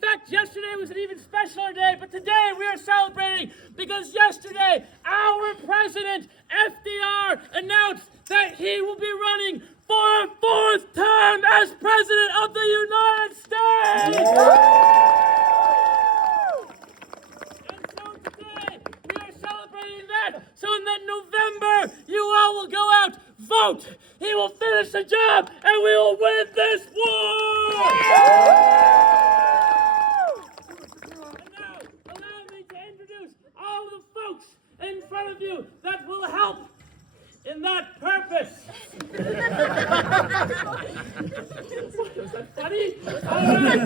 fact, yesterday was an even specialer day, but today we are celebrating because yesterday our president, FDR, announced that he will be running for a 4th term as president of the United States! And so today we are celebrating that, so in that November you all will go out, vote! He will finish the job and we will win this war! And now, allow me to introduce all the folks in front of you that will help in that purpose. Was that funny? All right.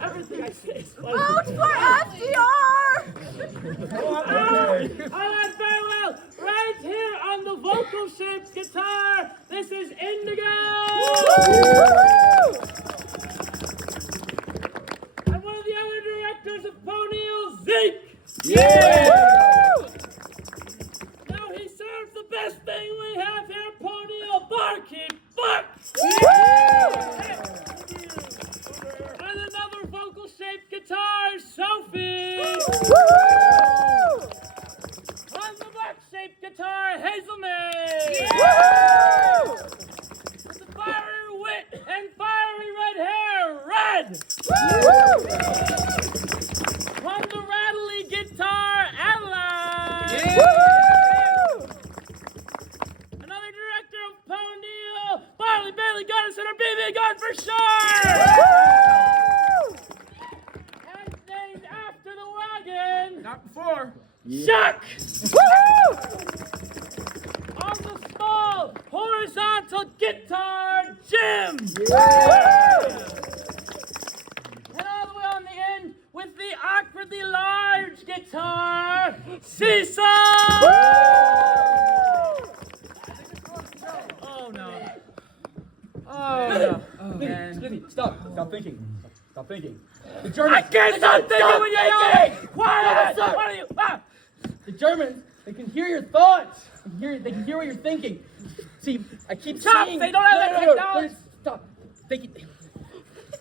Everything I say is funny. Vote for FDR! All right, very well. Right here on the vocal-shaped guitar, this is Indigo. And one of the other directors of Ponil, Zeke. Yeah! Now he serves the best thing we have here, Ponil, barkeep, Buck. And another vocal-shaped guitar, Sophie. On the black-shaped guitar, Hazelmay. With the fiery wit and fiery red hair, Red. On the rattly guitar, Adeline. Another director of Ponil, Barley Bailey got us in our BB gun for sure. And named after the wagon. Not before. Shuck! On the small, horizontal guitar, Jim! And all the way on the end, with the awkwardly large guitar, Cecil! Oh no. Oh no. Oh man. Smithy, stop thinking. Stop thinking. The I Germans, can't stop thinking when you're yelling! Quiet! Stop. What are you? Ah! the Germans, they can hear your thoughts. They can hear what you're thinking. See, I keep Stop, saying... they don't have that technology. Stop. They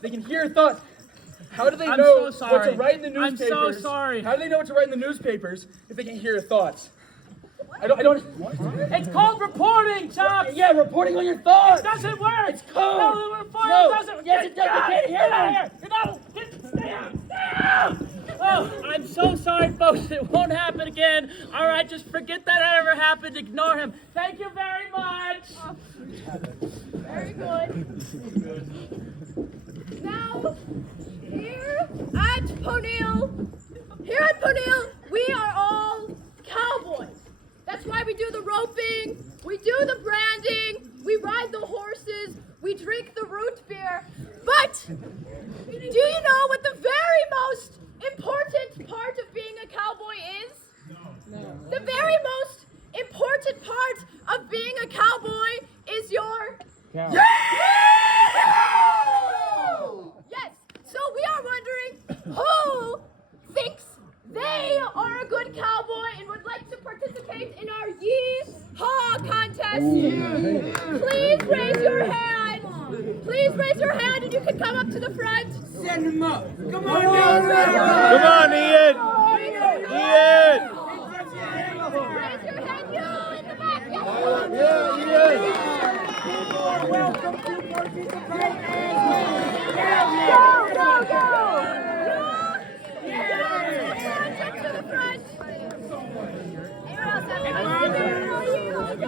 can hear your thoughts. How do they I'm know so what to sorry. write in the I'm newspapers? so sorry. How do they know what to write in the newspapers if they can hear your thoughts? I don't. It's called reporting, Chops! Yeah, reporting on your thoughts. It doesn't work! It's code. No, the reporting No. doesn't. Yes, it does. They can't hear Get out of them. here! You're not. Stay out! Stay out! Oh, I'm so sorry, folks. It won't happen again. All right, just forget that it ever happened. Ignore him. Thank you very much. Very good. Now, here at Ponil, we are all cowboys. That's why we do the roping, we do the branding, we ride the horses, we drink the root beer. But do you know what the very most important part of being a cowboy is? No. The very most important part of being a cowboy is your... Yeah. Yes, so we are wondering who thinks they are a good cowboy and would like to participate in our Yee-Haw Contest. Please raise your hand. Please raise your hand and you can come up to the front. Send him up. Come on, Come on, Ian. Ian. Raise your hand, you in the back. Yes. Ian. People are welcome to participate as well. Go. Up to the front. Anyone else have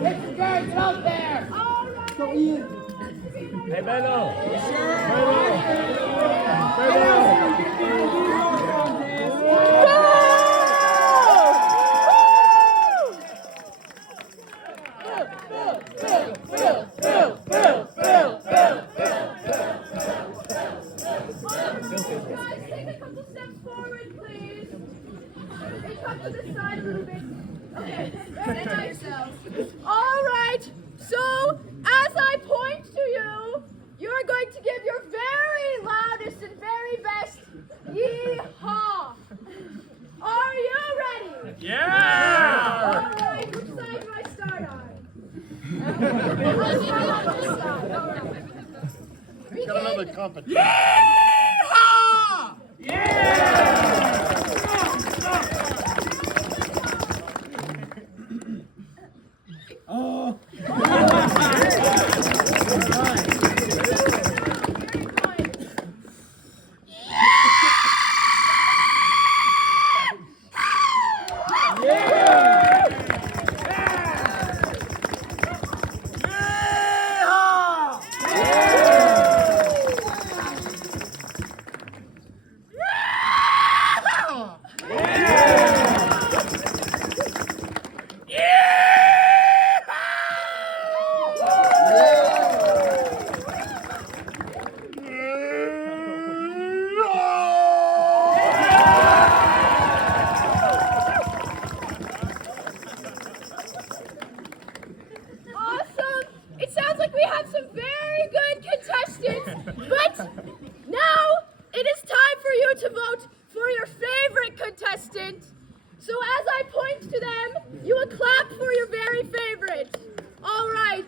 It's the guys out there. all right. So Ian. Hey, Bello. Take a couple steps forward, please. And come to the side a little bit. Okay, very nice. All right, so as I point to you, you're going to give your very loudest and very best yee-haw. Are you ready? Yeah! All right, which side do I start on? I'll start on this side. All right. 3, got another competition. Yee-Haw! Oh. Awesome! It sounds like we have some very good contestants, but now it is time for you to vote for your favorite contestant. So as I point to them, you will clap for your very favorite. All right.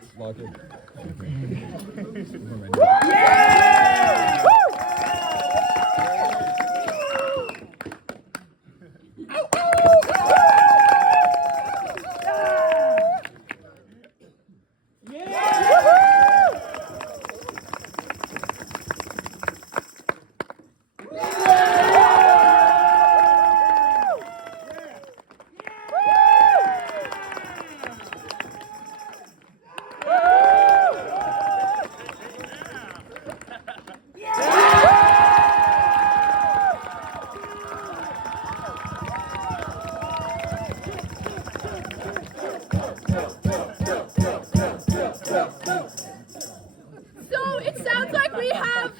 So it sounds like we have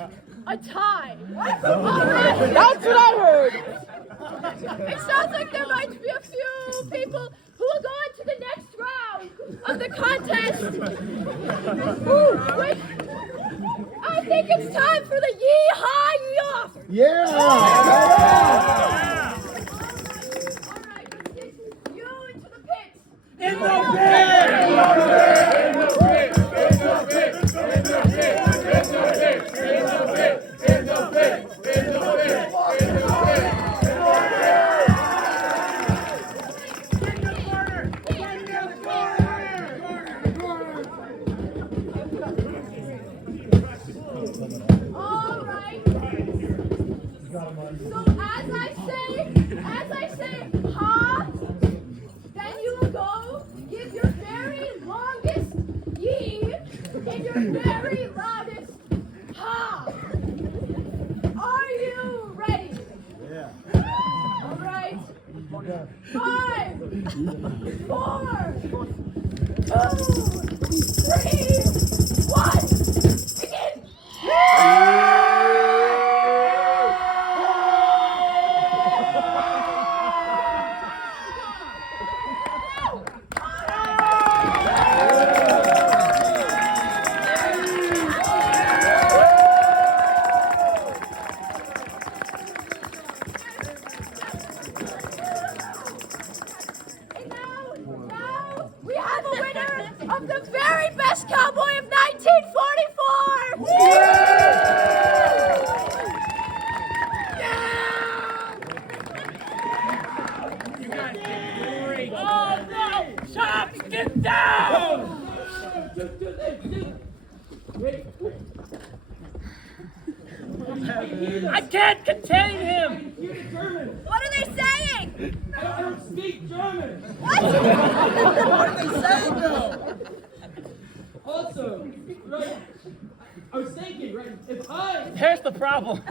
a tie. All right. That's what I heard. It sounds like there might be a few people who will go on to the next round of the contest. Wait, I think it's time for the Yee-Haw! Yeah! All right, let's get you into the pit. In the All right. So as I say, ha, then you will go give your very longest yee and your very loudest ha. Are you ready? Yeah. All right. 5, 4, 2, 3, 1. Begin. And now we have a winner of the very best cowboy of 1944. Oh no! Chops, get down! I can't contain him! What are they saying? I don't speak German. What? What are they saying though? Also, right, I was thinking, right, if I Here's the problem.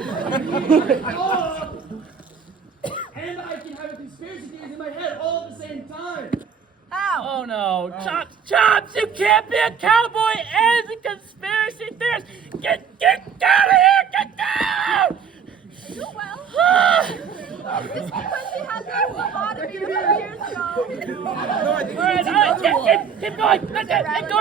all and I can have a conspiracy theories in my head all at the same time. How? Oh no, Chops, Chops, you can't be a cowboy and a conspiracy theorist! Get out of here! Get down! You well. Is this because we had that lobotomy a few years ago? Alright, keep going! Let go!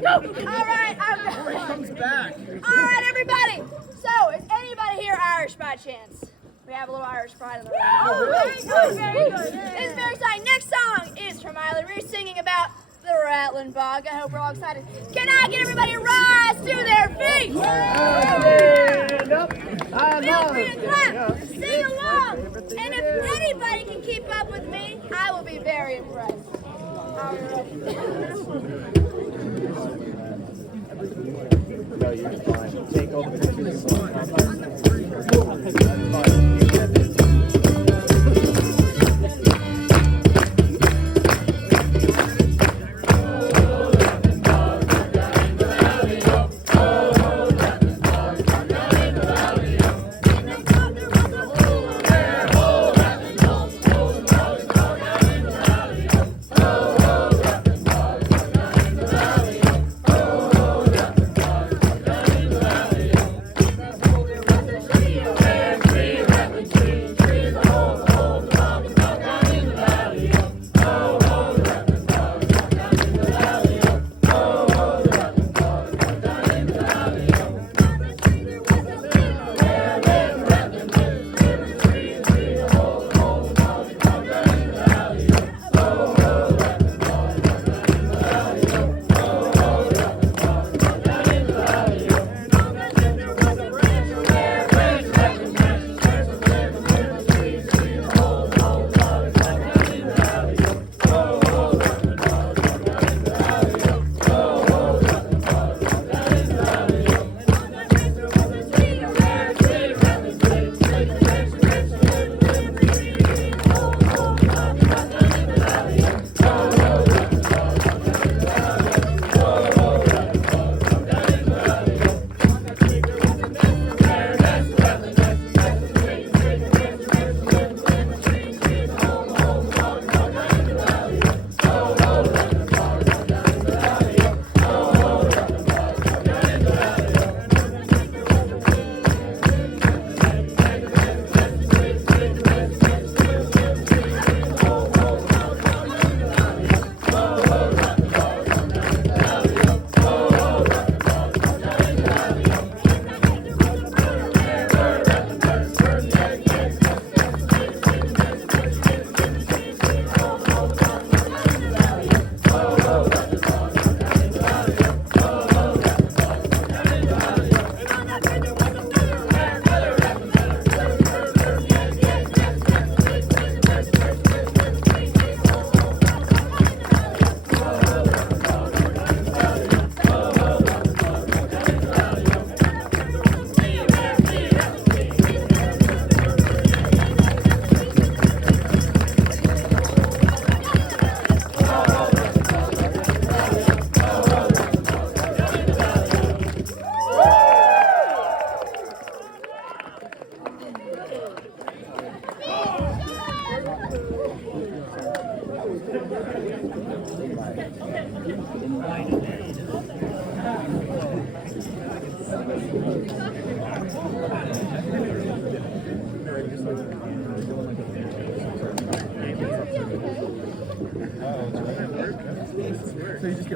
Go! Alright, I'm Comes back. Alright, everybody. So, is anybody here Irish by chance? We have a little Irish pride in the room. Oh, very good, very good. This is very exciting. Next song is from Miley Reese singing about the Rattlin Bog. I hope we're all excited. Can I get everybody to rise to their feet? Stand up. Feel free to clap, sing along, and if anybody can keep up with me, I will be very impressed. Are we ready? No, you're fine. Take all the pictures.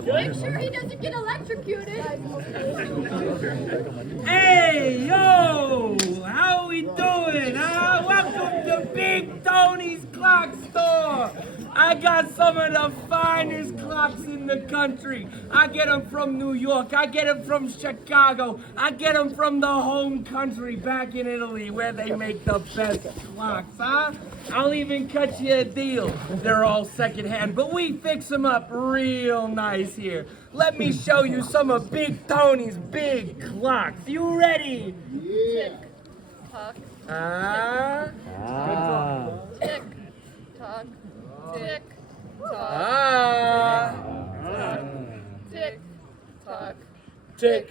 Make sure he doesn't get electrocuted. Hey, yo! How we doing, huh? Welcome to Big Tony's Clock Store! I got some of the finest clocks in the country. I get them from New York. I get them from Chicago. I get them from the home country back in Italy where they make the best clocks, huh? I'll even cut you a deal. They're all secondhand, but we fix them up real nice here. Let me show you some of Big Tony's big clocks. You ready? Tick, tock, tick, tock, tick, tock, tick, tock, Tick.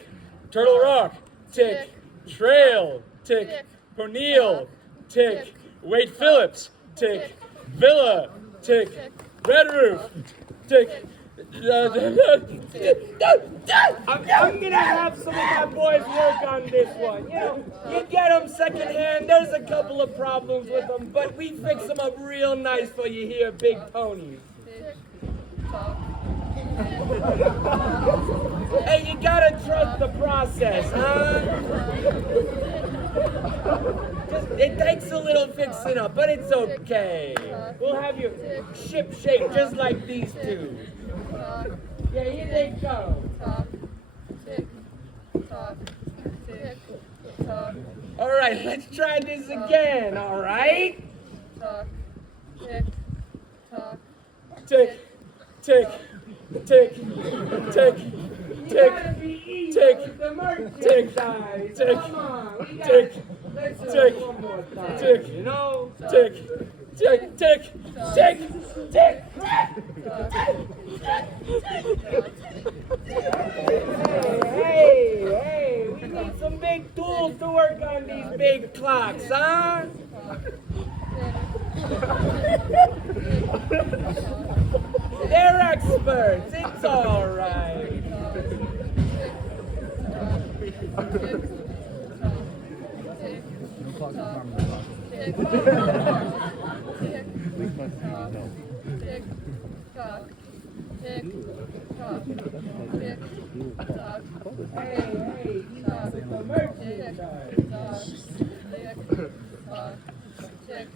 Turtle Rock. Tick. Trail. Tick. Ponil. Tick. Wade Phillips. Tick. Villa. Tick. Red Roof. Tick. I'm gonna have some of my boys work on this one. You know, you get them secondhand. There's a couple of problems with them, but we fix them up real nice for you here, Big Tony. Hey, you gotta trust the process, huh? It takes a little fixing up, but it's okay. We'll have you ship shape just like these two. Yeah, here they go. Tock, tick, tock, tick, tock, All right, let's try this again, all right? tock, tick, tock. Tick, tick, tick, tick, tick, tick, The merchandise. tick, tick, Come on, we got tick, Let's do tick, it one more time. tick, You know? tick, tick, tick, tick, tick. Hey, we need some big tools to work on these big clocks, huh? They're experts, it's all right. Tick, tock, tick, tock, tick, tock. Hey, Tock, the merchandise. tock, tick, tock, tick,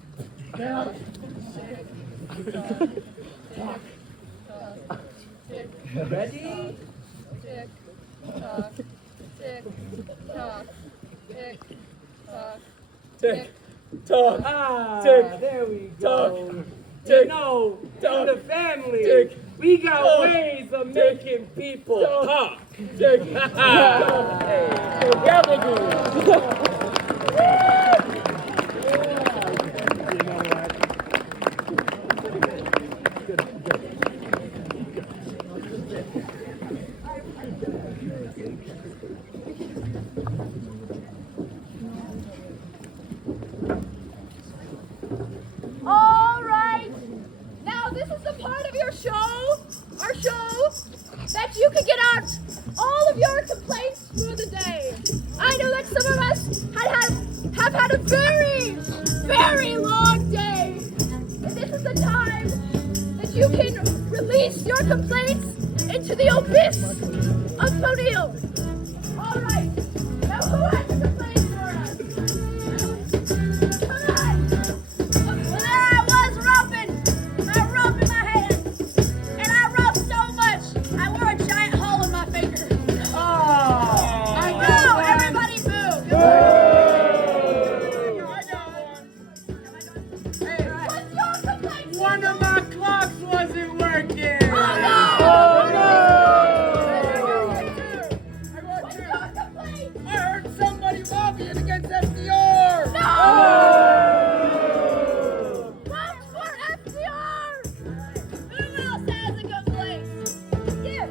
tock, tick, tock, tick, Ready? tick, tock, tick, tock, tick, tock, Tick, tock, Ah, tick, there we tock, go. tick, You know, in the family, tick, we got tock, ways of tick, making people tock, talk. tick, All right. Now this is the part of our show, that you can get out all of your complaints for the day. I know that some of us have had a very, very long day. And this is the time that you can release your complaints into the abyss of Ponil. All right. Now who has a complaint for us? Come on. There I was roping. My rope in my hand. And I roped so much, I wore a giant hole in my finger. Boo! Everybody boo! What's your complaint? One of my clocks wasn't working. Oh no! What's your complaint? I heard somebody lobbying against FDR. No! Vote for FDR! Who else has a complaint? You!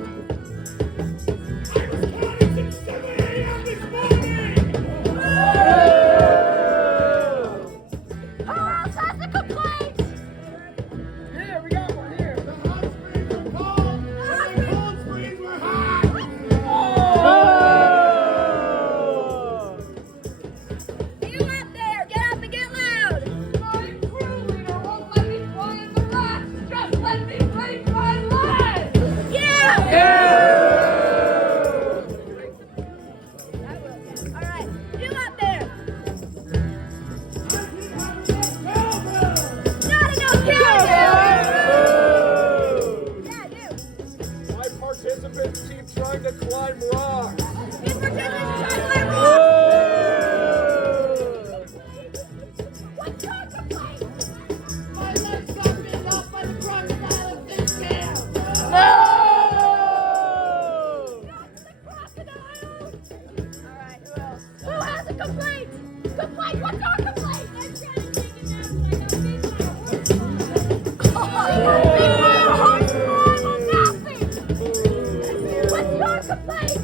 Who else has a complaint? Here, we got one here. You out there, get up and get loud! My crew leader won't let me fly in the rocks, just let me break my leg! Yeah! I will. Alright, you out there! Not enough cowboys! Yeah, you! My participants keep trying to climb rocks. These participants try to let rock! What's your complaint? My legs got bit off by the crocodile in this camp! Not the crocodile! Alright, who else? Who has a complaint? Complaint! What's your complaint? They're trying to take it down so I got beat by a horse farm. Oh, you got beat by a horse farm? Nothing! What's your complaint?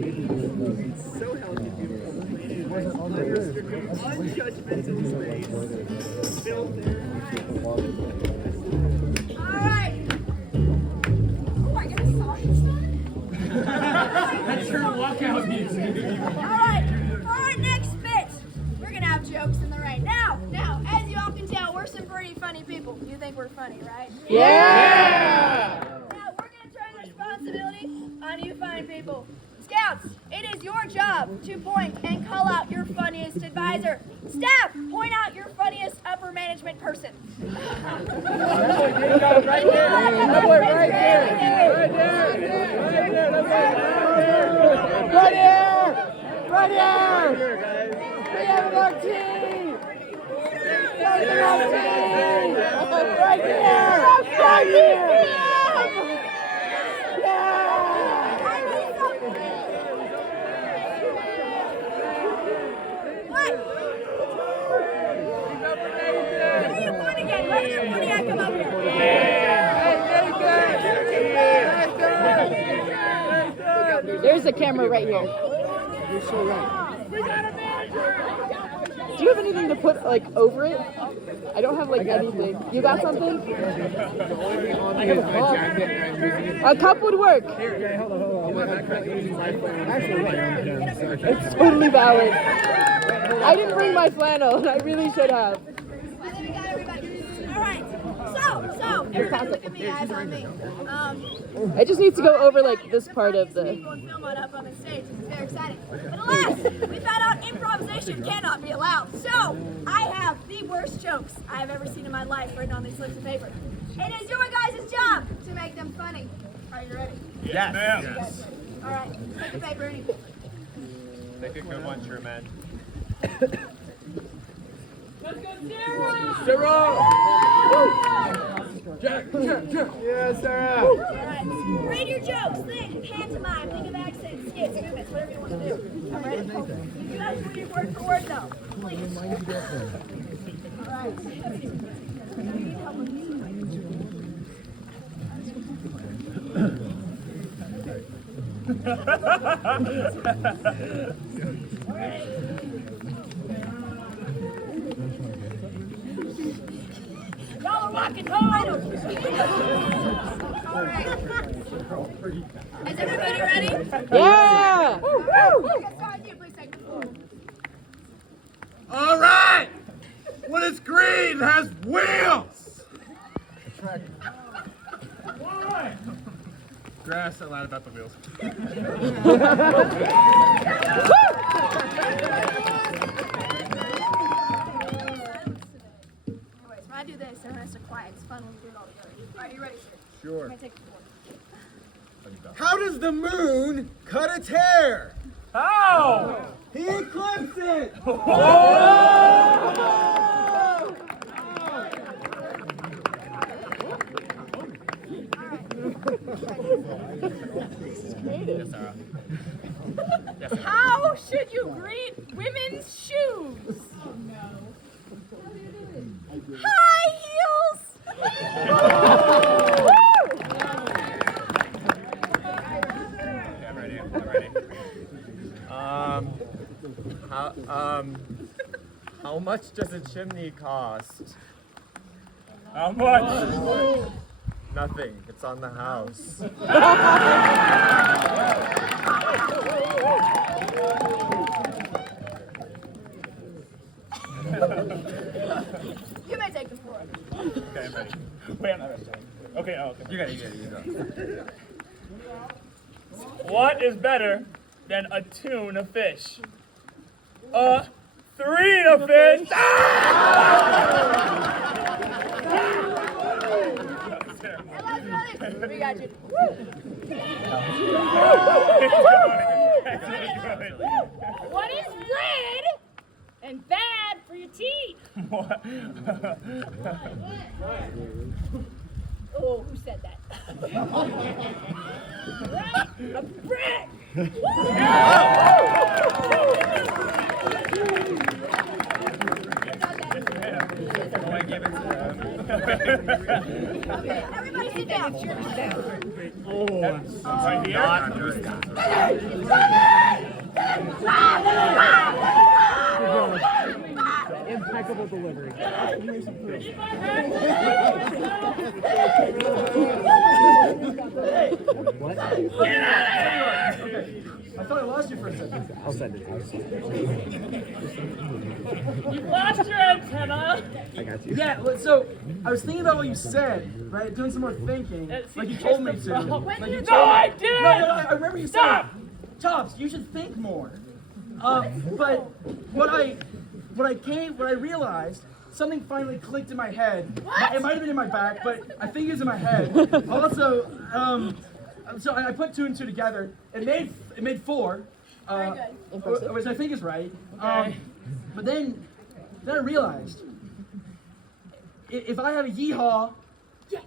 So healthy, beautiful. Unrestricted, unjudgmental space. Filter. Alright. Oh, I got a song started? That's your walkout music. Alright, for our next bit, we're gonna have jokes in the rain. Now, as you all can tell, we're some pretty funny people. You think we're funny, right? Yeah! Now, we're gonna turn the responsibility on you fine people. Scouts, it is your job to point and call out your funniest advisor. Staff, point out your funniest upper management person. Right there! Right there! Right here! We have a martini! Right here! Right here! What? Where are you pointing at? Why are you pointing at? Come up here. There's a camera right here. You're so right. Do you have anything to put like over it? I don't have like anything. You got something? I have a jacket and I'm using it. A cup would work. Okay, hold on. Actually, It's totally valid. I didn't bring my flannel, and I really should have. I think we got everybody. All right. So, look at me, eyes on me. It just needs to go over like this part of the. People and Philmont up on the stage. This is very exciting. But alas, we found out improvisation cannot be allowed. So, I have the worst jokes I have ever seen in my life written on these slips of paper. It is your guys' job to make them funny. Are you ready? Yes, ma'am. Yes. All right. Take the paper and Take a good one, Sherman. Let's go, Sarah! Sarah! Jack! Yeah, Sarah! all right. Read your jokes. Think pantomime. Think of accents, skits, movements, whatever you want to do. I'm ready. You have to read word for word, though. Please. All right. Y'all are rocking home. All right. Is everybody ready? Yeah! Woo! Start you. Please take the floor. All right. When it's green, it has wheels. Why? Grass so loud about the wheels. Anyways, when I do this, everyone has to quiet. It's fun when we do it all together. All right, you ready, sir? Sure. I'm gonna take the floor. How does the moon cut its hair? How? He eclipsed it! How should you greet women's shoes? High heels! I'm ready. How much does a chimney cost? How much? Nothing. It's on the house. You may take the floor. Okay, I'm ready. Wait, I'm not ready. Okay, okay. You got it. What is better than a tuna fish? A three-na fish! We got you. What is red and bad for your teeth? What? Oh, who said that? Right? A brick! Okay, everybody sit down. Oh, I'm sorry. Not impeccable delivery. What? I thought I lost you for a second. I'll send it to you. You lost your antenna. I got you. Yeah, so I was thinking about what you said, right? Doing some more thinking, like you told me to. Like you No, I didn't! No, I remember you Stop! saying, Tops, you should think more. But what I realized, something finally clicked in my head. What? It might have been in my back, but I think it's in my head. Also, so I put two and two together. It made four. Very good. Which I think is right. Okay. But then I realized, if I have a Yee-Haw Yes.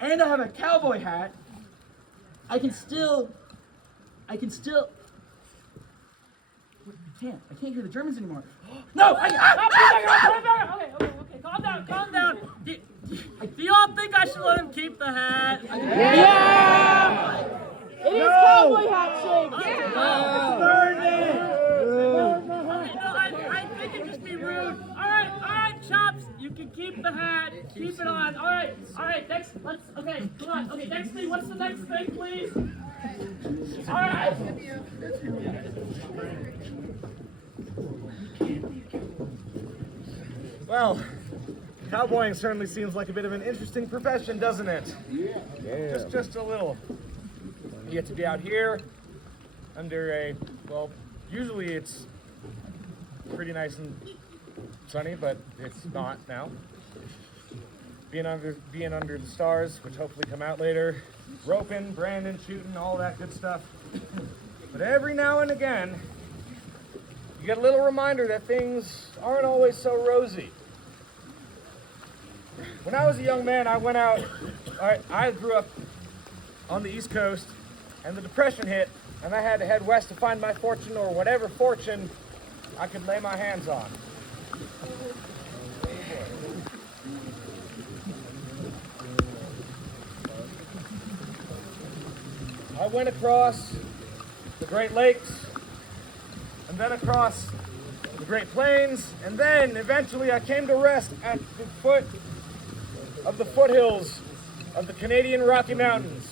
and I have a cowboy hat, I can still. I can't hear the Germans anymore. No! Okay, calm down. Do you all think I should let him keep the hat? Yeah! It is cowboy hat shaped. Burn it! I think it'd just be rude. All right, Chops, you can keep the hat. Keep it on. All right. Next, come on. Okay, next thing. What's the next thing, please? All right. Well, cowboying certainly seems like a bit of an interesting profession, doesn't it? Yeah. Just a little. You get to be out here under usually it's pretty nice and sunny, but it's not now. Being under the stars, which hopefully come out later, roping, branding, shooting, all that good stuff. But every now and again, you get a little reminder that things aren't always so rosy. When I was a young man, I went out, I grew up on the East Coast, and the Depression hit, and I had to head west to find my fortune, or whatever fortune I could lay my hands on. I went across the Great Lakes, and then across the Great Plains, and then eventually I came to rest at the foot of the foothills of the Canadian Rocky Mountains.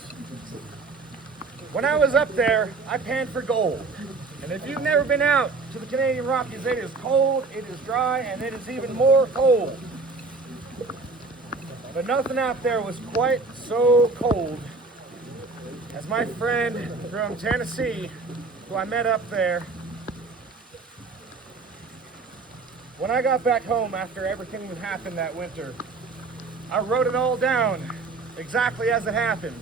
When I was up there, I panned for gold. And if you've never been out to the Canadian Rockies, it is cold, it is dry, and it is even more cold. But nothing out there was quite so cold as my friend from Tennessee, who I met up there. When I got back home after everything that happened that winter, I wrote it all down exactly as it happened.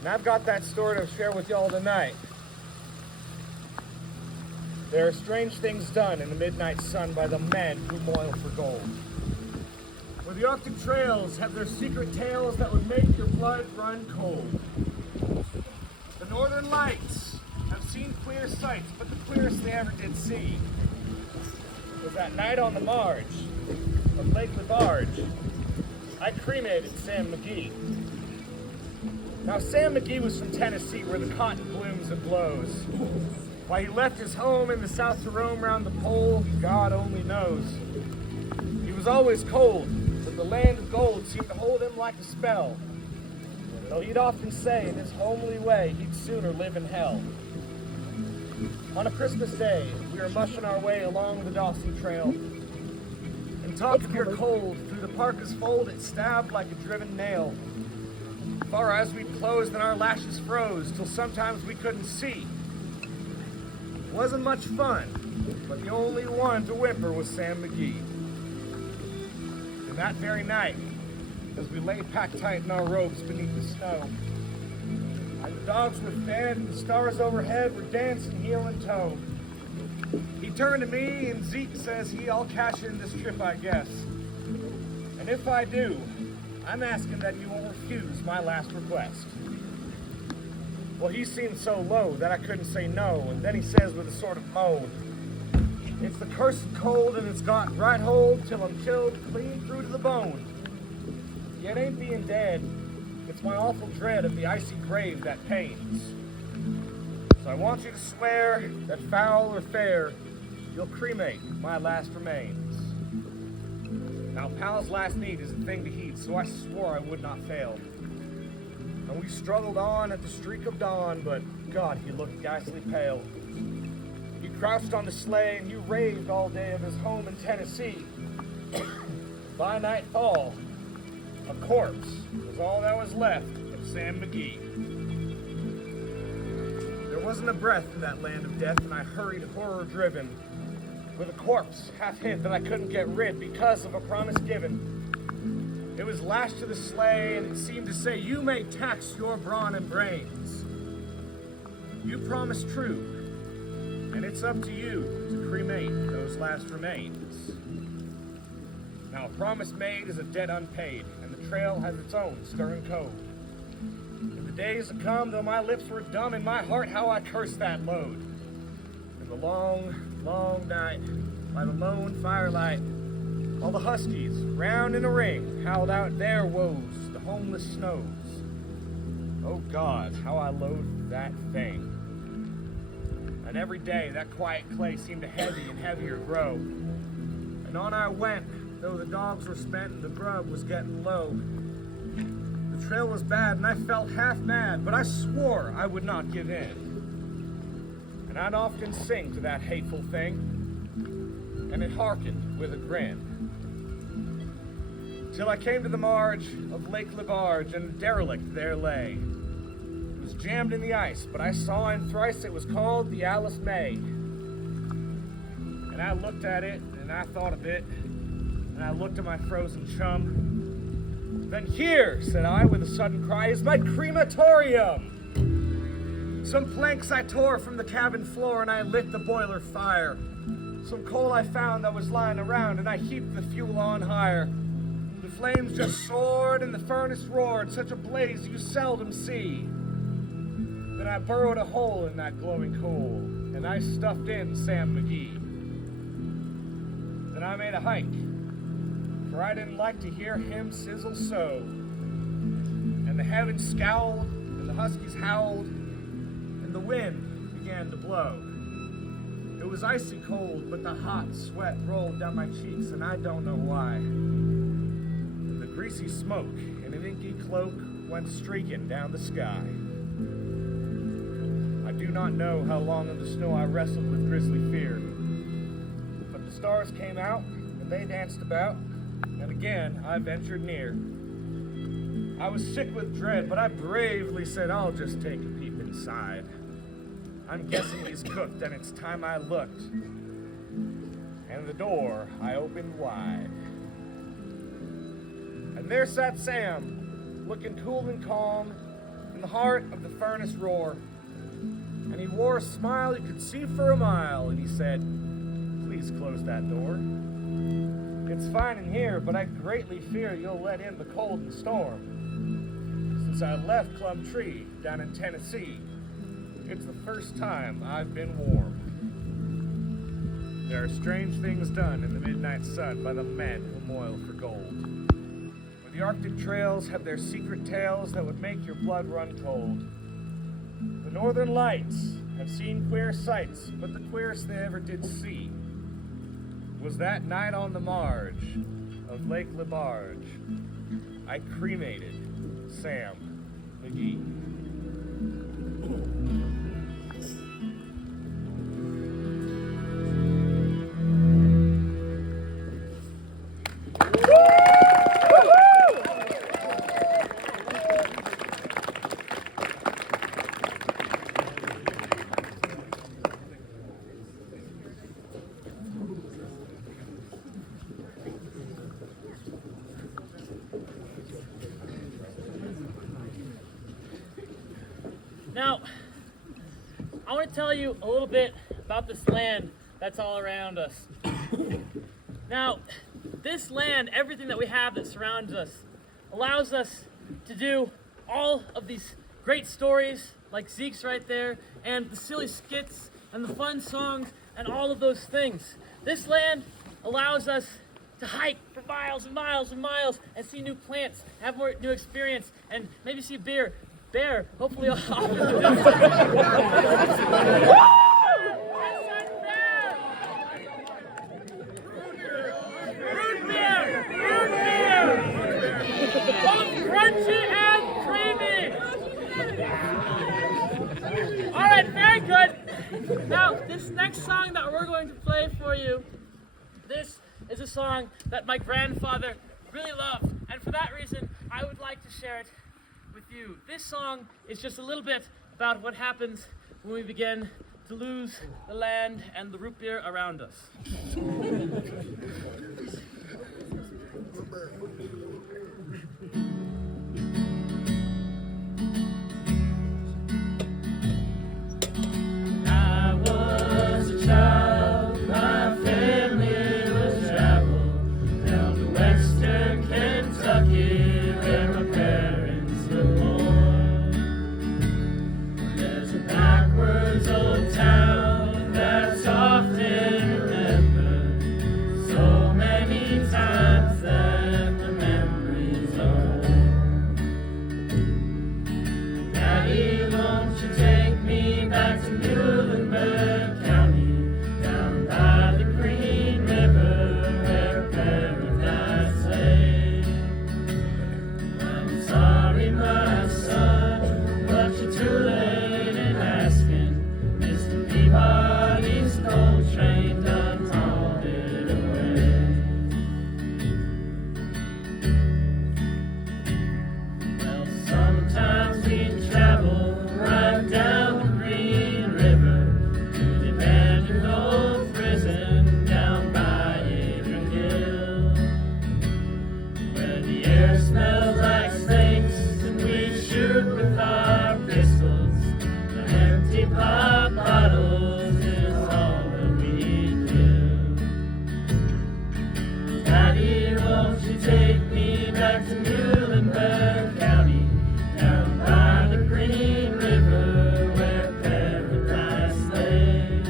And I've got that story to share with y'all tonight. There are strange things done in the midnight sun by the men who moil for gold. Where the Arctic trails have their secret tales that would make your blood run cold. The Northern Lights have seen queer sights, but the queerest they ever did see was that night on the marge of Lake Lebarge. I cremated Sam McGee. Now, Sam McGee was from Tennessee, where the cotton blooms and blows. Why he left his home in the south to roam round the pole, God only knows. He was always cold, but the land of gold seemed to hold him like a spell. Though he'd often say, in his homely way, he'd sooner live in hell. On a Christmas day, we were mushing our way along the Dawson Trail. And Tock of your cold, through the parka's fold, it stabbed like a driven nail. Far as we closed and our lashes froze, till sometimes we couldn't see. It wasn't much fun, but the only one to whimper was Sam McGee. And that very night, as we lay packed tight in our robes beneath the snow, and the dogs were fed and the stars overhead were dancing heel and toe, he turned to me and Zeke says I'll cash in this trip, I guess. And if I do, I'm asking that you won't refuse my last request. Well, he seemed so low that I couldn't say no, and then he says with a sort of moan, it's the cursed cold and it's got right hold till I'm chilled clean through to the bone. Yet ain't being dead, it's my awful dread of the icy grave that pains. So I want you to swear that foul or fair, you'll cremate my last remains. Now, Pal's last need is a thing to heed, so I swore I would not fail. And we struggled on at the streak of dawn, but God, he looked ghastly pale. He crouched on the sleigh and he raved all day of his home in Tennessee. By nightfall, a corpse was all that was left of Sam McGee. There wasn't a breath in that land of death, and I hurried horror-driven, with a corpse half hid that I couldn't get rid because of a promise given. It was lashed to the sleigh, and it seemed to say, "You may tax your brawn and brains. You promised true, and it's up to you to cremate those last remains." Now, a promise made is a debt unpaid, and the trail has its own stirring code. In the days to come, though my lips were dumb, in my heart how I cursed that load. In the long, long night, by the lone firelight, all the huskies, round in a ring, howled out their woes, the homeless snows. Oh God, how I loathed that thing. And every day that quiet clay seemed to heavy and heavier grow. And on I went, though the dogs were spent and the grub was getting low. The trail was bad and I felt half mad, but I swore I would not give in. And I'd often sing to that hateful thing, and it hearkened with a grin. Till I came to the marge of Lake Lebarge, and a derelict there lay. It was jammed in the ice, but I saw in thrice it was called the Alice May. And I looked at it, and I thought a bit, and I looked at my frozen chum. Then here, said I with a sudden cry, is my crematorium! Some planks I tore from the cabin floor, and I lit the boiler fire. Some coal I found that was lying around, and I heaped the fuel on higher. The flames just soared and the furnace roared, such a blaze you seldom see. Then I burrowed a hole in that glowing coal, and I stuffed in Sam McGee. Then I made a hike, for I didn't like to hear him sizzle so. And the heavens scowled, and the huskies howled, and the wind began to blow. It was icy cold, but the hot sweat rolled down my cheeks, and I don't know why. And the greasy smoke in an inky cloak went streaking down the sky. I do not know how long in the snow I wrestled with grisly fear, but the stars came out, and they danced about, and again I ventured near. I was sick with dread, but I bravely said, I'll just take a peep inside. I'm guessing he's cooked, and it's time I looked. And the door I opened wide. And there sat Sam, looking cool and calm, in the heart of the furnace roar. And he wore a smile you could see for a mile, and he said, please close that door. It's fine in here, but I greatly fear you'll let in the cold and storm. Since I left Plum Tree down in Tennessee, it's the first time I've been warm. There are strange things done in the midnight sun by the men who moil for gold. Where the Arctic trails have their secret tales that would make your blood run cold. The northern lights have seen queer sights, but the queerest they ever did see was that night on the marge of Lake Lebarge. I cremated Sam McGee. Now, I want to tell you a little bit about this land that's all around us. Now, this land, everything that we have that surrounds us, allows us to do all of these great stories, like Zeke's right there, and the silly skits, and the fun songs, and all of those things. This land allows us to hike for miles and miles and miles, and see new plants, have more new experience, and maybe see a bear, hopefully often. Root beer! All right, very good. Now, this next song that we're going to play for you, this is a song that my grandfather really loved, and for that reason, I would like to share it with you. This song is just a little bit about what happens when we begin to lose the land and the root beer around us. I was a child, my family was traveled down to western Kentucky where my parents were born. There's a backwards old town that's often remembered so many times that the memories are worn. Daddy, won't you take me back to Muhlenberg County, down by the Green River where paradise lay? I'm sorry, my son, but you're too late in asking. Mr. Peabody's coal train done hauled it away. Well, sometimes we travel right down the Green River to the abandoned old prison down by Adrian Hill, where the air smells like snakes and we shoot with our pistols. The empty pop bottles is all that we kill. Daddy, won't you take me back to Muhlenberg County, down by the Green River where paradise lay?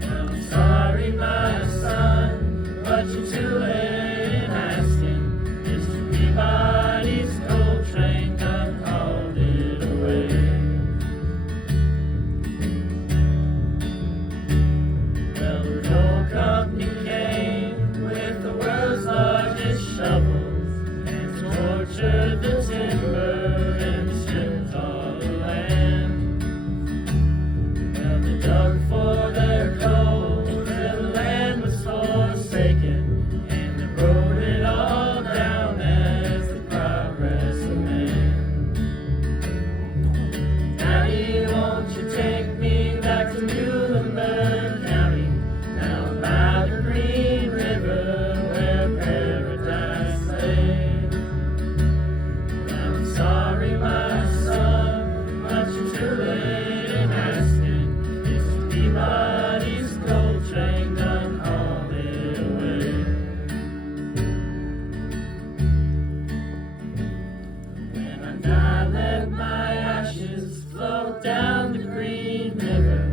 Well, I'm sorry, my son, but you're too late in asking. Mr. Peabody's coal train done hauled it away. Well, the coal company came with the world's largest shovels and tortured the timber and stripped all the land. Well, they dug for their coal till the land was forsaken, and they wrote it all down as the progress of man. Daddy, won't you take me back to Muhlenberg County, down by the Green River where paradise lay? I'm sorry, my son, but you're too late in asking. Mr. Peabody's coal train done hauled it away. When I die, let my ashes float down the Green River.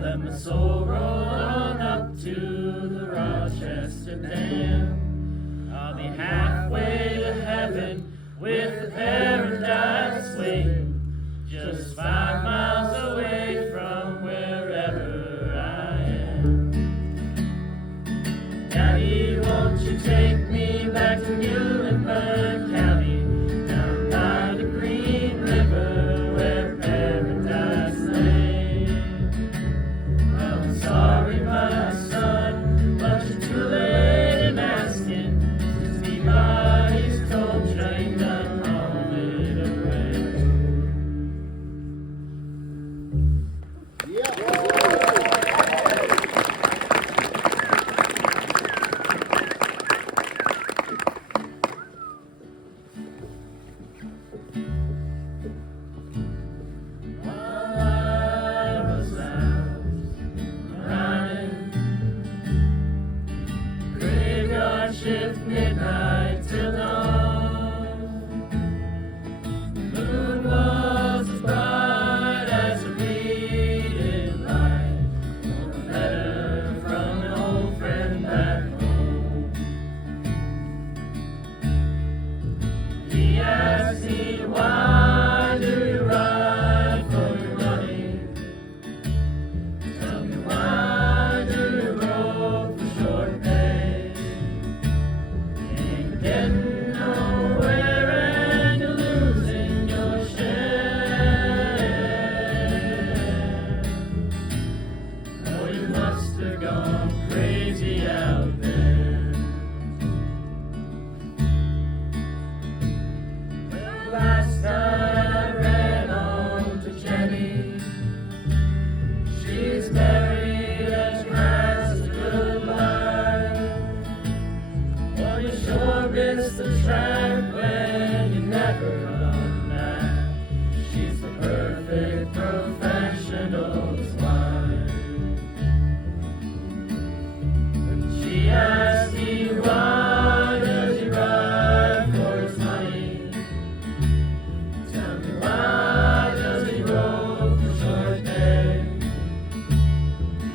Let my soul roll on up to the Rochester Dam. I'll be halfway to heaven with the paradise waiting, just 5 miles away from wherever I am. Daddy, won't you take me back to Muhlenberg County, down by the Green River where paradise lay? Well, I'm sorry, my son, but you're too late in asking. Peabody's coal train done hauled it away. While I was out running, graveyard shift midnight till dawn. The moon was as bright as a bleeding light. A letter from an old friend back home. He asked me, why do you ride for your money? Tell me, why do you roll for short pay? Ain't widow's wife. When she asked me why does he ride for his money, tell me why does he roll for short pay?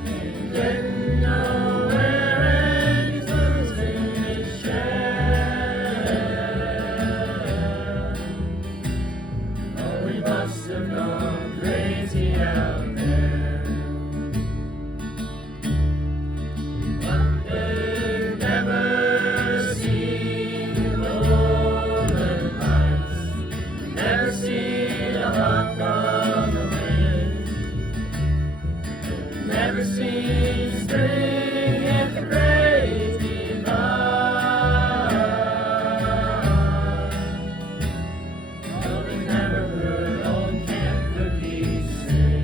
He ain't getting nowhere and he's losing his share. Oh, we must have gone crazy out there. But they've never seen the northern lights, never seen a hawk on the wing, never seen spring at the great divide. No, they never heard old Camp Cookie sing.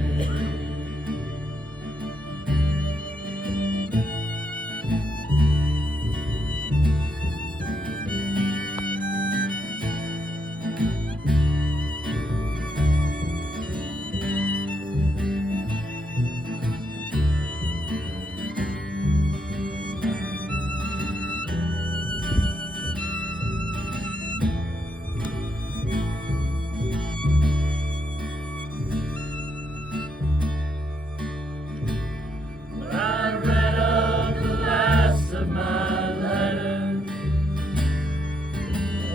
Well, I read up the last of my letters,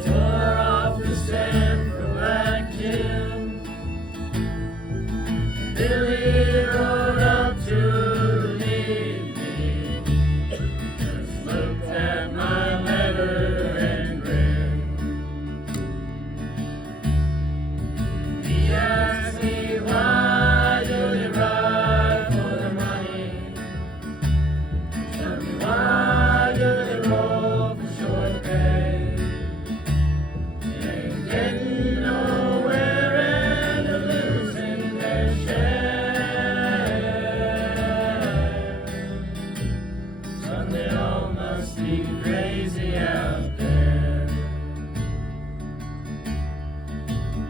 tore off the stamp for Black Jim. Billy rode up to leave me, just looked at my letter and grinned. He asked me why do you ride for the money? Tell me why do they roll for short pay? They ain't getting nowhere and they're losing their share. Son, they all must be crazy out there.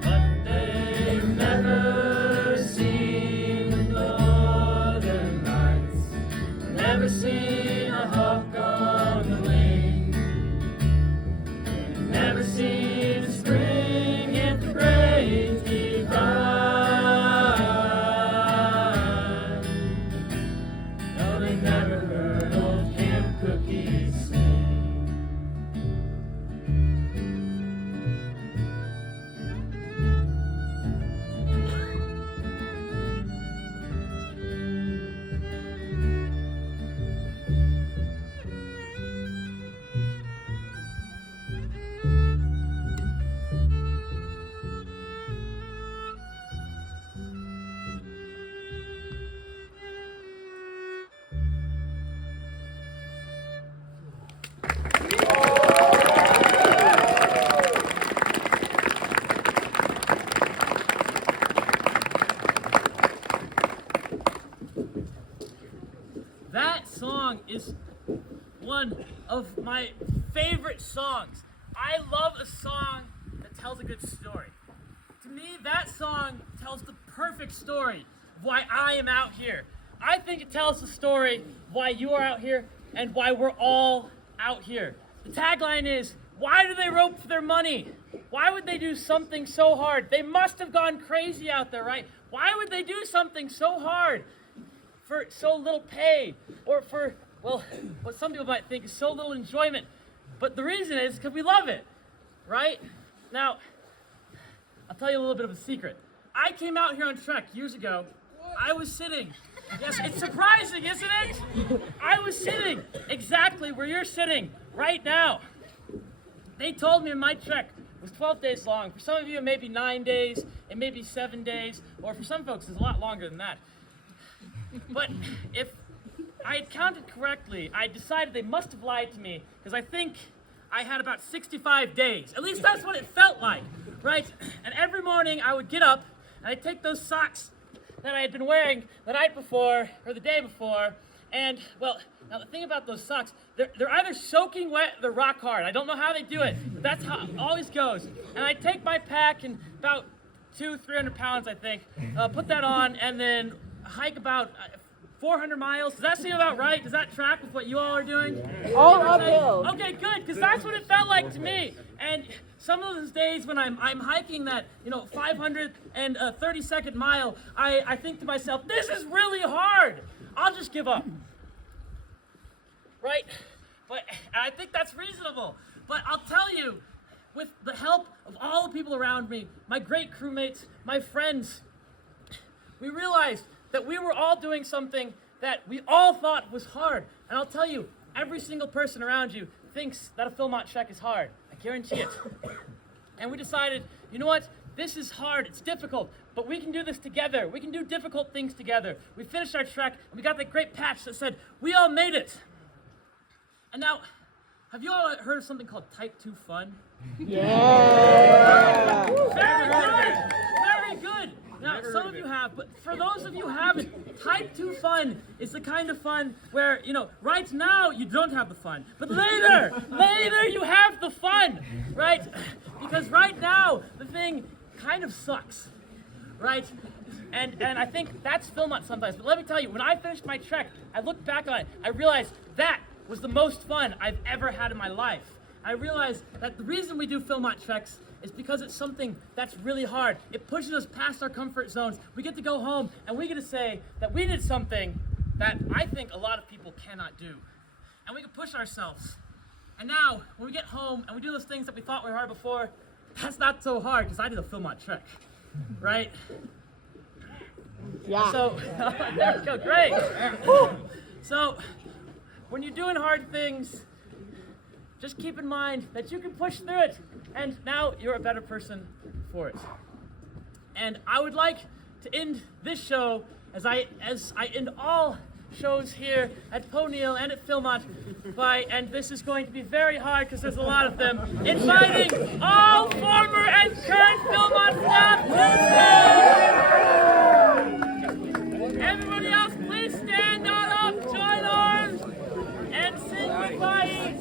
But they've never seen the northern lights, never seen a hawk on the wing, never seen spring at the great divide. No, they never heard old Camp Cookie sing. That song is one of my favorite songs. I love a song that tells a good story. To me, that song tells the perfect story of why I am out here. I think it tells the story of why you are out here and why we're all out here. The tagline is, why do they rope for their money? Why would they do something so hard? They must have gone crazy out there, right? Why would they do something so hard for so little pay, or for, well, what some people might think is so little enjoyment? But the reason is because we love it, right? Now, I'll tell you a little bit of a secret. I came out here on Trek years ago. I was sitting, yes, it's surprising, isn't it? I was sitting exactly where you're sitting right now. They told me my trek was 12 days long. For some of you, it may be 9 days, it may be 7 days, or for some folks, it's a lot longer than that. But if I had counted correctly, I decided they must have lied to me, because I think I had about 65 days. At least that's what it felt like, right? And every morning I would get up, and I'd take those socks that I had been wearing the night before, or the day before, and, well, now the thing about those socks, they're either soaking wet or they're rock hard. I don't know how they do it, but that's how it always goes. And I take my pack and about 200-300 pounds, I think, put that on, and then hike about 400 miles. Does that seem about right? Does that track with what you all are doing? All uphill. Okay, good, because that's what it felt like to me. And some of those days when I'm hiking that 532nd mile, I think to myself, this is really hard. I'll just give up. Right? But I think that's reasonable. But I'll tell you, with the help of all the people around me, my great crewmates, my friends, we realized that we were all doing something that we all thought was hard. And I'll tell you, every single person around you thinks that a Philmont trek is hard. I guarantee it. And we decided, you know what? This is hard, it's difficult, but we can do this together. We can do difficult things together. We finished our trek, and we got that great patch that said, we all made it. And now, have you all heard of something called Type 2 fun? Yeah. Very good, very good. Now, some of you have, but for those of you who haven't, Type 2 fun is the kind of fun where, right now you don't have the fun, but later you have the fun, right? Because right now, the thing kind of sucks, right? And I think that's Philmont sometimes, but let me tell you, when I finished my trek, I looked back on it, I realized that was the most fun I've ever had in my life. I realized that the reason we do Philmont treks is because it's something that's really hard. It pushes us past our comfort zones. We get to go home and we get to say that we did something that I think a lot of people cannot do. And we can push ourselves. And now, when we get home and we do those things that we thought were hard before, that's not so hard because I did a Philmont trek, right? Yeah. So, there we go, great. So, when you're doing hard things, just keep in mind that you can push through it, and now you're a better person for it. And I would like to end this show as I end all shows here at Ponil and at Philmont and this is going to be very hard because there's a lot of them, inviting all former and current Philmont staff to stand. Everybody else, please stand on up, join arms, and sing goodbye.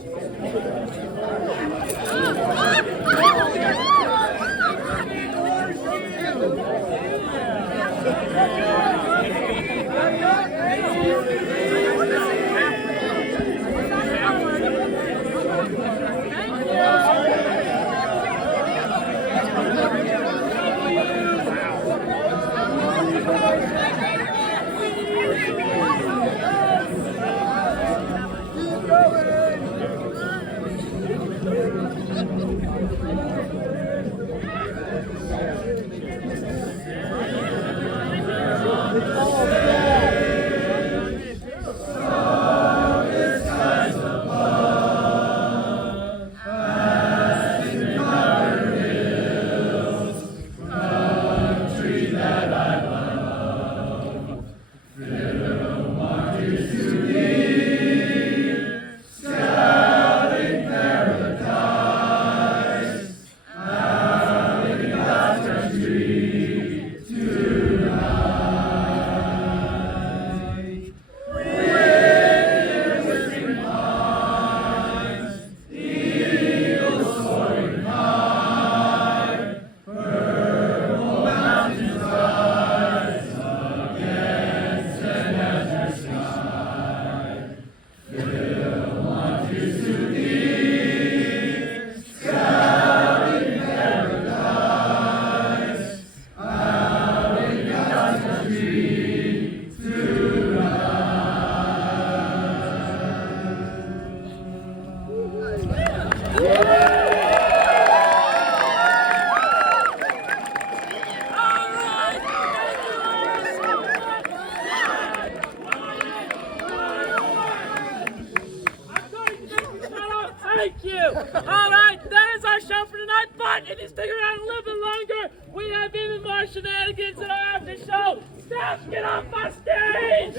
Thank you. All right, that is our show for tonight. But if you stick around a little bit longer, we have even more shenanigans in our after show. Staff, get off my stage!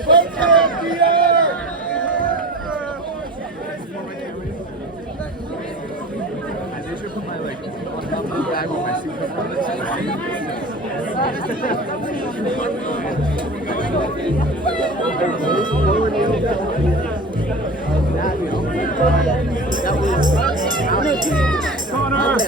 They should put my bag with my seatbelt Connor!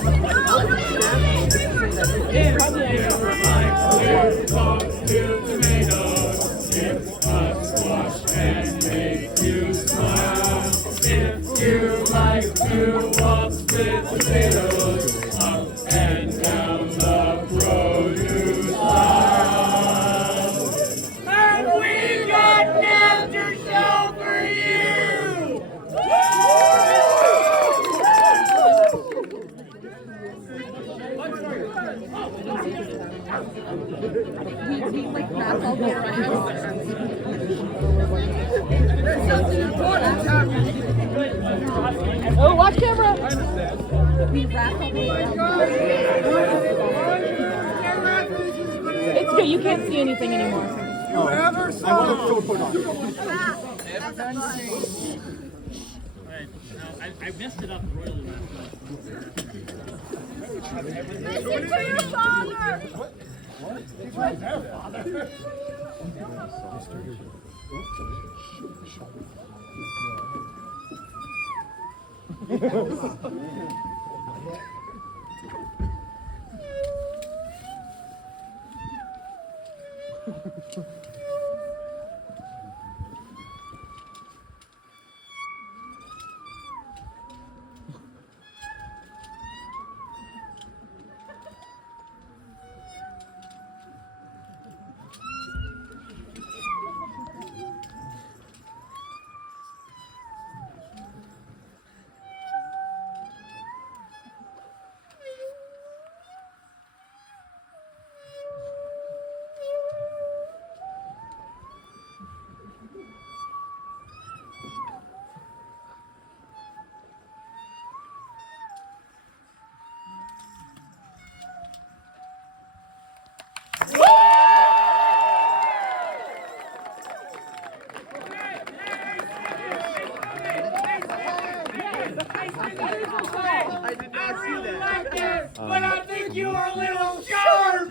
Oh, watch camera. It's good. You can't see anything anymore. Whoever saw I messed it up royally last Listen to your father! I did not see that. But I think you are a little sharp.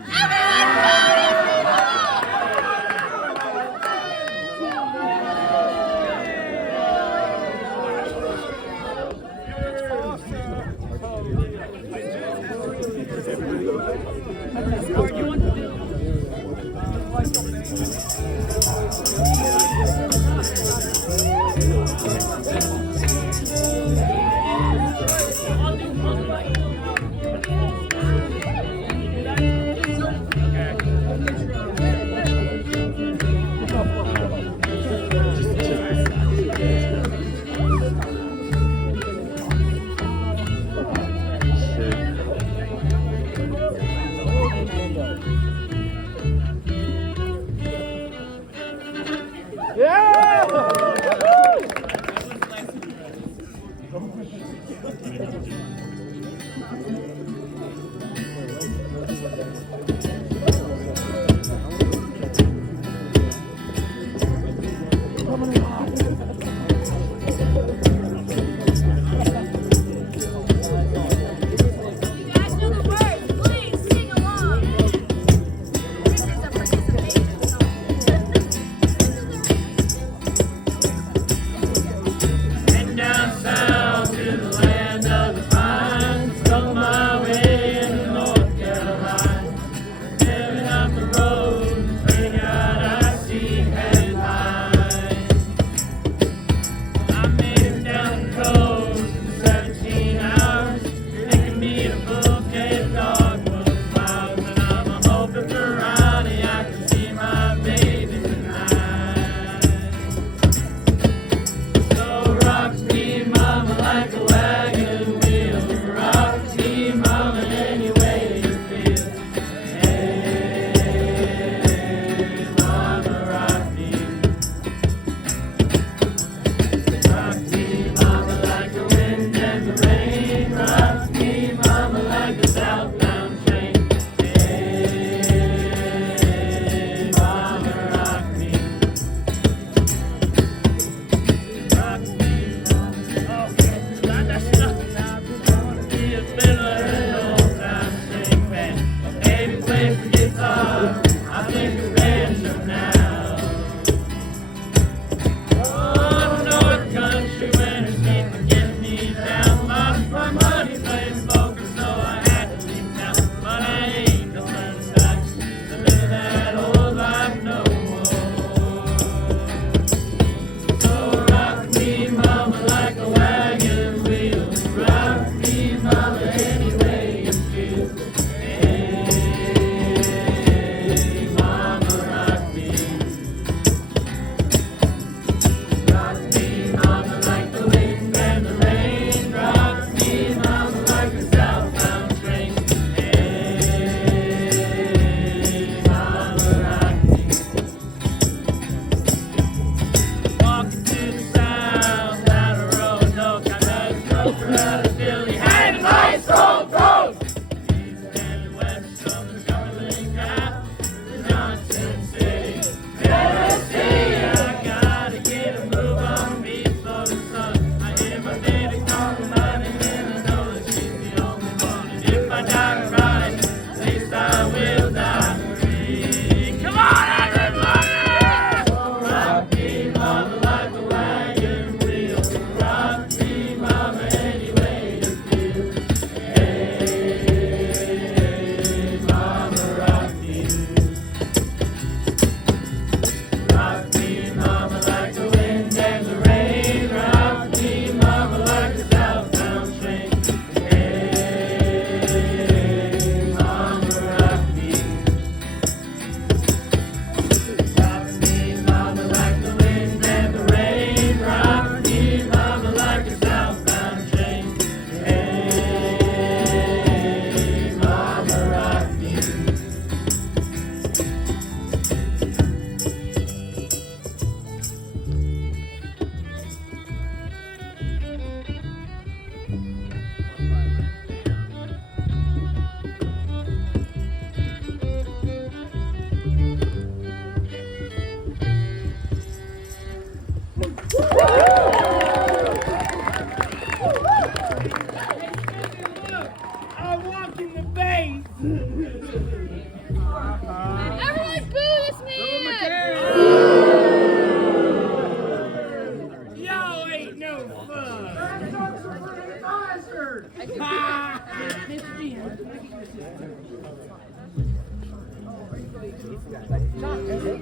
All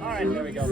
right, here we go.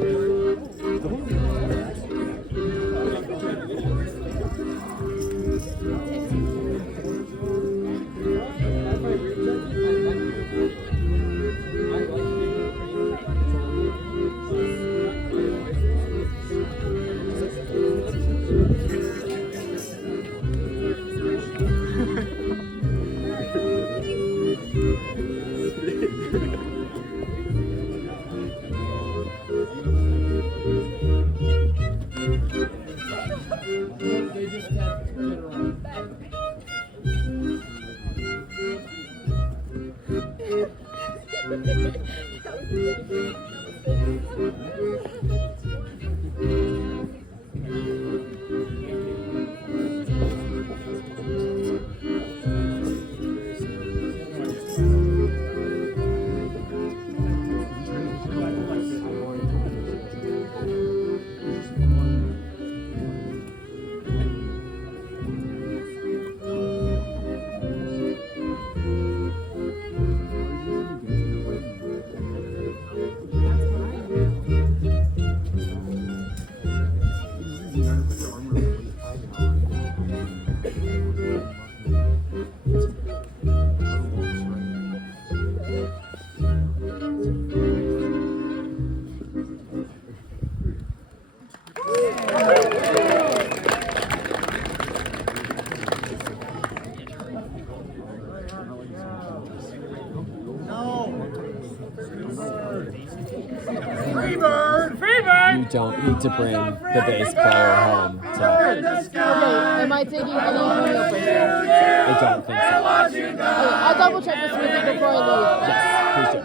You don't need to bring the bass player home tonight. Okay, am I taking any video breaks? I don't think so. Okay, I'll double check this with you before I leave. Yes, please do.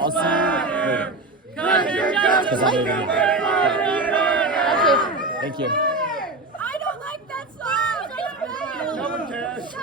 I'll see you later. Because I'm leaving. Okay. Thank you. I don't like that song. It's No one cares.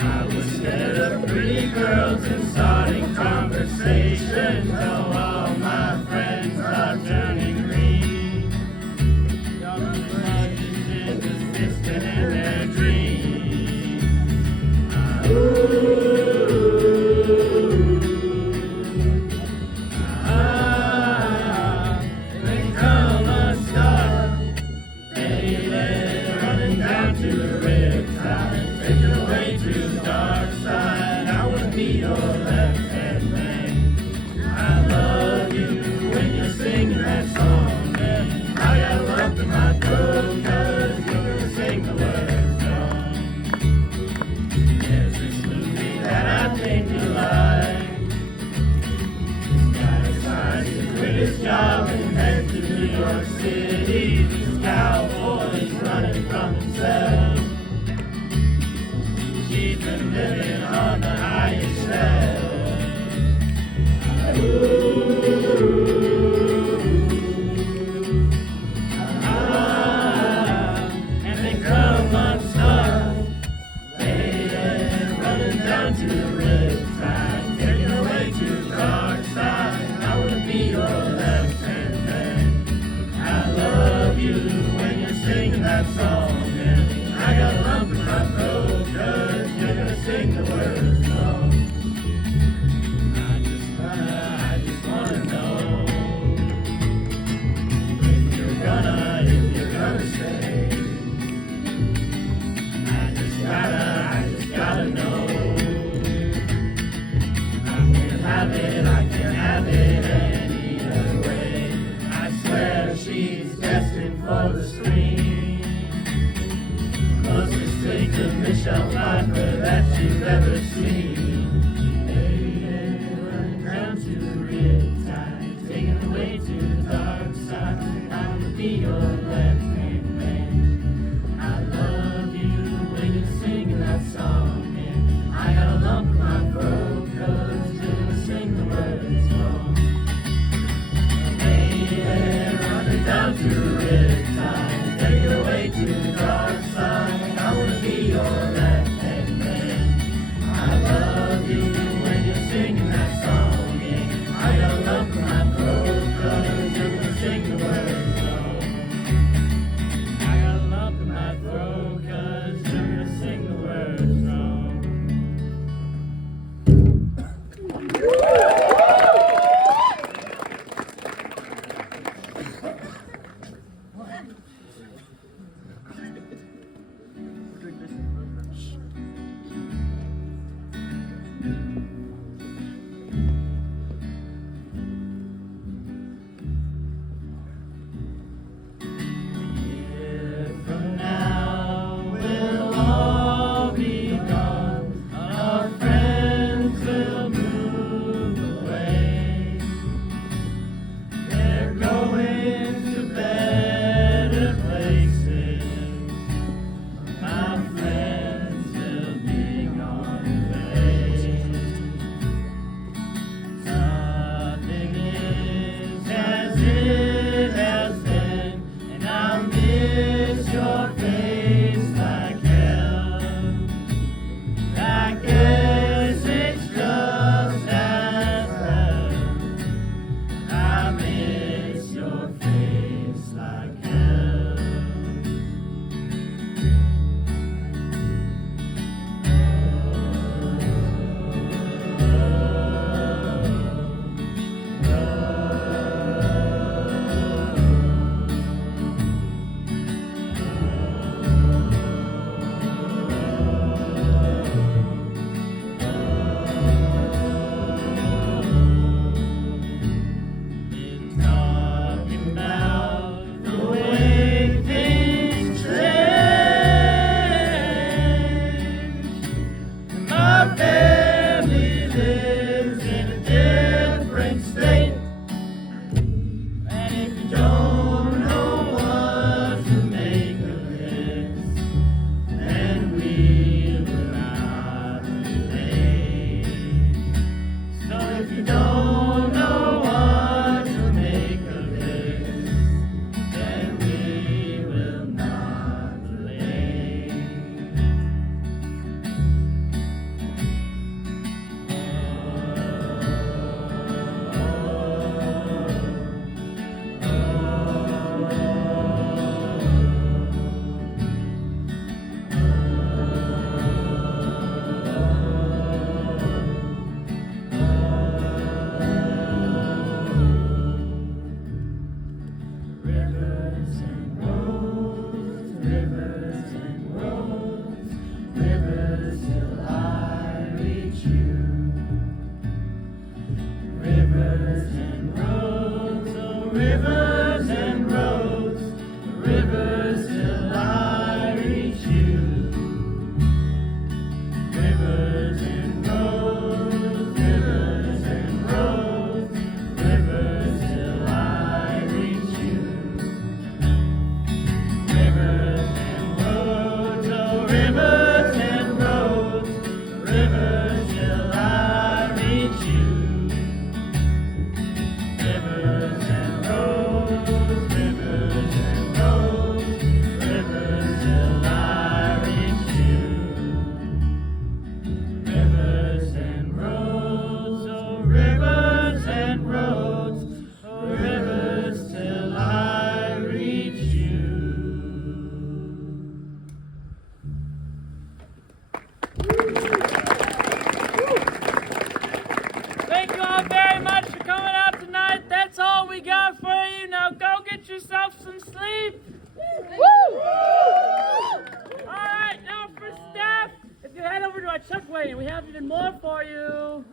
I was scared of pretty girls and starting conversations. Oh, all my friends are turning green. Young images existing in their dreams. They come unstuck, baby, running down to the Riptide, taken away to the dark side. I would be your left-hand man. I love you when you're singing that song, and I got a lump in my throat 'cause you're gonna sing the words wrong. There's this movie that I think you like. This guy decides to quit his job and head to New York City. This cowboy's running from himself. She's been living on the highest shelf. And they come unstuck, baby, running down to the Riptide, taken away to the dark side. I wanna be your left-hand man. I love you when you're singing that song, and I got a lump in my throat 'cause you're gonna sing the words wrong. I just wanna know if you're gonna stay. I just gotta know. I can't have it any other way. I swear she's destined for the screen. Closest thing to Michelle Pfeiffer that you've ever seen. Baby, running down to the Riptide, taken away to the dark side. I'll be your left-hand man. I love you when you're singing that song, and I got a lump in my throat 'cause you're gonna sing the words wrong. Baby, running down to the Riptide. rivers and roads, rivers till I reach you. Rivers and roads, rivers and roads, rivers till I reach you. Rivers and roads, oh rivers and roads, oh rivers till I reach you. Thank you all very much for coming out tonight. That's all we got for you. Now go get yourself some sleep. Alright, now for staff, if you head over to our chuck wagon, we have even more for you.